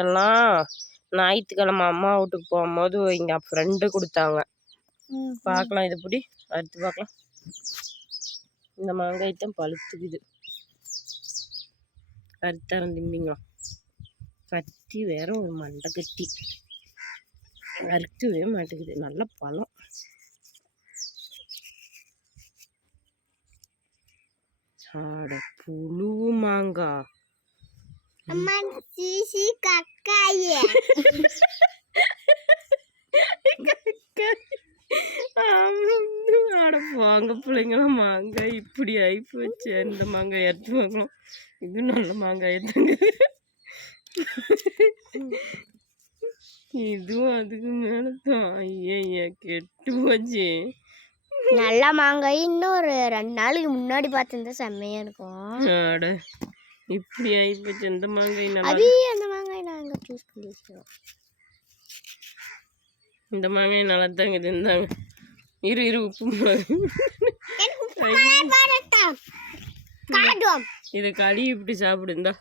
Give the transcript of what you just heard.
எல்லாம் ஞாயிற்றுக்கிழமை அம்மா வீட்டுக்கு போகும்போது எங்கள் ஃப்ரெண்டு கொடுத்தாங்க. பார்க்கலாம், இது பிடி அடுத்து பார்க்கலாம். இந்த மாங்காய்த்தான் பழுத்துக்குது. கருத்தரம் திம்பிங்களா கத்தி வேற ஒரு மண்டை கட்டி அறுக்கவே மாட்டேங்குது. நல்ல பழம். ஆட புழு மாங்காய். ஆட போங்க பிள்ளைங்களாம், மாங்காய் இப்படி ஆயிப்பு வச்சு இந்த மாங்காய் எடுத்து வாங்கலாம். இது நல்ல மாங்காய் எடுத்துங்க. இதுவும் அதுக்கு மேலதான். ஐயா கெட்டு போச்சு. நல்ல மாங்காய் இன்னும் ஒரு 2 நாளைக்கு முன்னாடி பார்த்துருந்தா செம்மையா இருக்கும். ஆட இப்படி ஆயிப்போச்சு. இந்த மாங்காய் நல்லா. அந்த மாங்காய் நாங்கள் சூஸ் பண்ணி வச்சுருவோம். இந்த மாங்காய் நல்லா தாங்க இருந்தாங்க. இரு உப்பு இதை கழுவி இப்படி சாப்பிடு. இந்தா